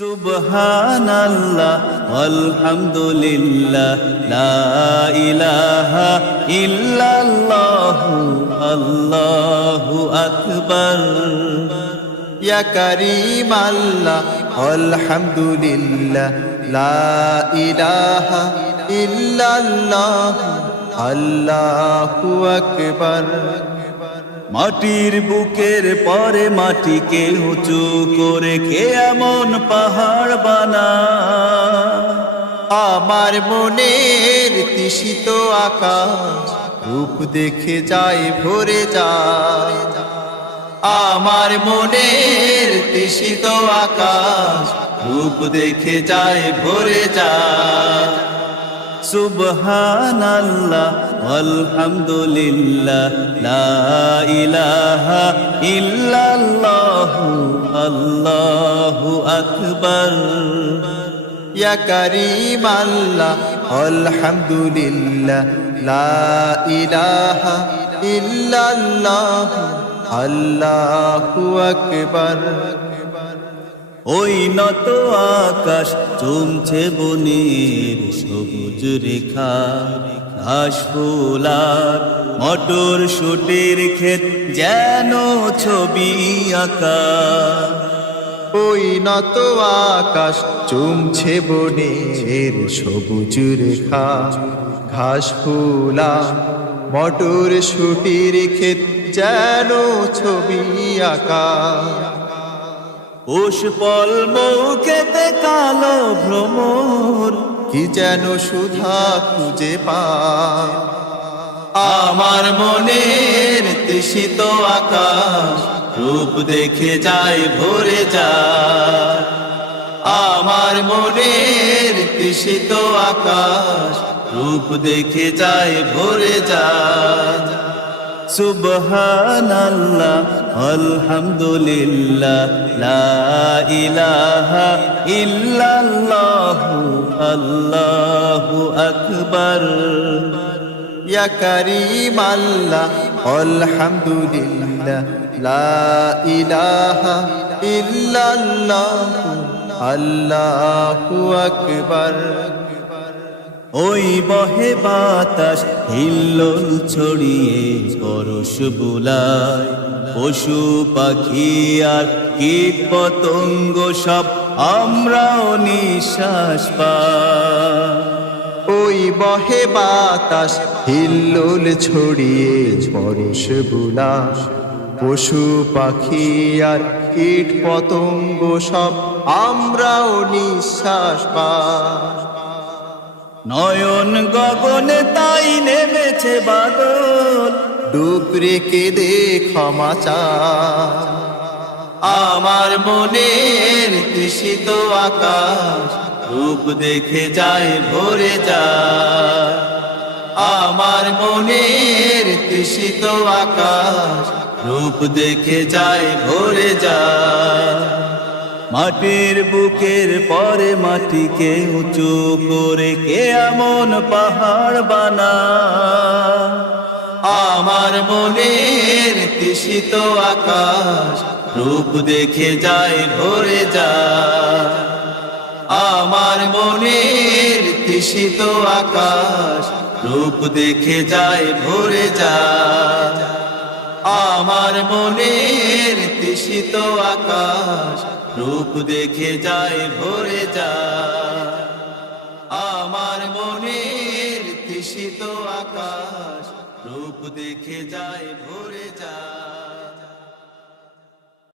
সুবহানাল্লাহ আলহামদুলিল্লাহ লা ইলাহা ইল্লাল্লাহ আল্লাহু আকবার। ইয়া কারীম আল্লাহ আলহামদুলিল্লাহ লা ইলাহা ইল্লাল্লাহ আল্লাহু আকবার। মাটির বুকের পরে মাটিকে উঁচু করে কে এমন পাহাড় বানা, আমার মনের তৃষিত আকাশ রূপ দেখে যায় ভরে যায়। আমার মনের তৃষিত আকাশ রূপ দেখে যায় ভরে যায়। সুবহানাল্লাহ আলহামদুলিল্লাহ লা ইলাহা ইল্লাল্লাহ আল্লাহু আকবার। ইয়া কারীম আল্লাহ আলহামদুলিল্লাহ লা ইলাহা ইল্লাল্লাহ আল্লাহু আকবার। ওই নত আকাশ চুমছে বনের সবুজ রেখা, ঘাস ফুলার মটর শুটির ক্ষেত যেন ছবি আঁকা। ওই নত আকাশ চুমছে বনের সবুজ রেখা, ঘাস ফুলা মটর শুটির ক্ষেত যেন ছবি আঁকা। পুষ্পল মৌখেতে কালো ভ্রমর কি যেন সুধা খুঁজে পায়। আমার মনের তৃষিত আকাশ রূপ দেখে যায় ভরে যায়। আমার মনের তৃষিত আকাশ রূপ দেখে যায় ভরে যায়। সুবহানাল্লাহ আলহামদুলিল্লাহ লা ইলাহা ইল্লাল্লাহ আল্লাহু আকবার। ইয়া কারীম আল্লাহ আলহামদুলিল্লাহ লা ইলাহা ইল্লাল্লাহ আল্লাহু আকবার। ওই বহে বাতাস হিল্লোল ছড়িয়ে পরশ বুলায়, পশু পাখি আর কীট পতঙ্গ সব আমরাও নিঃশ্বাস পাই। ওই বহে বাতাস হিল্লোল ছড়িয়ে পরশ বুলায়, পশু পাখি আর কীট পতঙ্গ সব আমরাও নিঃশ্বাস পাই। নয়ন গগনে তাই নেমেছে বাদল, ডুকরে কেঁদে ক্ষমা চায়। আমার মনের তৃষিত আকাশ রূপ দেখে যায় ভরে যায়। আমার মনের তৃষিত আকাশ রূপ দেখে যায় ভরে যায়। মাটির বুকের পরে মাটিকে উঁচু করে কে এমন পাহাড় বানা, আমার মনের তৃষিত আকাশ রূপ দেখে যায় ভরে যায়। আমার মনের তৃষিত আকাশ রূপ দেখে যায় ভরে যায়। আমার মনের তৃষিত আকাশ রূপ দেখে যায় ভরে যায়। আমার মনের তৃষিত আকাশ রূপ দেখে যায় ভরে যায়।